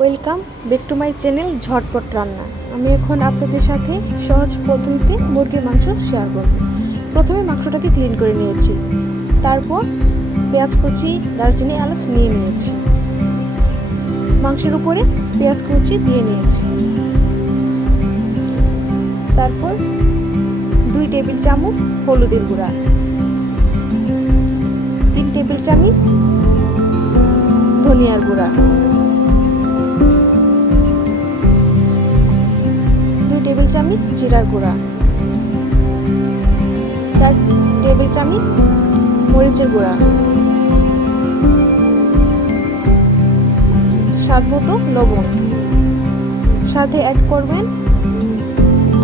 Welcome back to my channel ঝটপট রান্না। আমি এখন আপনাদের সাথে সহজ পদ্ধতিতে মুরগির মাংস শেয়ার করব। প্রথমে মাংসটাকে ক্লিন করে নিয়েছি, তারপর পেঁয়াজ কুচি, দারচিনি, এলাচ নিয়ে নিয়েছি। মাংসের উপরে পেঁয়াজ কুচি দিয়ে নিয়েছি। তারপর 2 টেবিল চামচ হলুদের গুঁড়া, 3 টেবিল চামচ ধনিয়ার গুঁড়া, 2 টেবিল চামচ জিরার গুঁড়া, 4 টেবিল চামচ মরিচের গুঁড়া, স্বাদ মতো লবণ, সাথে অ্যাড করবেন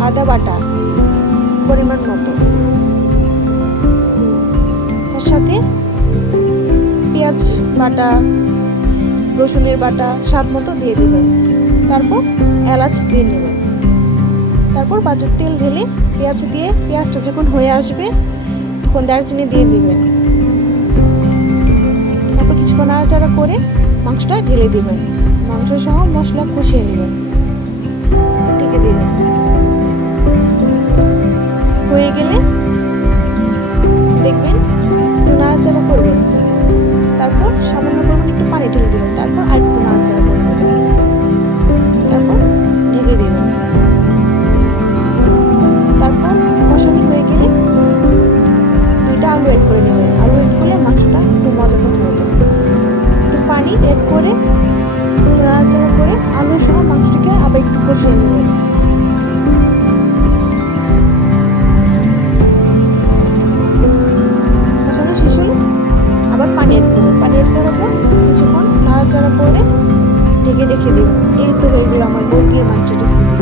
আদা বাটা পরিমাণ মতো, তার সাথে পেঁয়াজ বাটা, রসুনের বাটা স্বাদ মতো দিয়ে দেবেন। তারপর এলাচ দিয়ে নেবেন। তারপর বাজার তেল ঢেলে পেঁয়াজ দিয়ে, পেঁয়াজটা যখন হয়ে আসবে তখন দারচিনি দিয়ে দিবেন। তারপর কিছুক্ষণ নাড়াচাড়া করে মাংসটা ঢেলে দিবেন। মাংস সহ মশলা কষিয়ে নেবেন, ঢেকে দিবেন। হয়ে গেলে দেখবেন একটু নাড়াচাড়া করবেন। তারপর সামান্য পরিমাণ একটু পানি ঢেলে দেবেন। তারপর আর একটু নাড়াচাড়া করে নেবেন। তারপর ঢেকে দেবেন। তারপর কষানি হয়ে গেলে 2টা আলু অ্যাড করে নেবেন। আলু অ্যাড করলে মাংসটা একটু মজাদার হয়ে যায়। একটু পানি অ্যাড করে নাড়াচাড়া করে আলু সহ মাংসটাকে আবার একটু কষিয়ে নেবেন। কষানো শেষ হলে আবার পানি অ্যাড করবেন। পানি অ্যাড করার পর কিছুক্ষণ নাড়াচাড়া করে ঢেকে রেখে দেবেন। এই তো হয়ে গেল আমার মুরগির মাংস রেসিপি।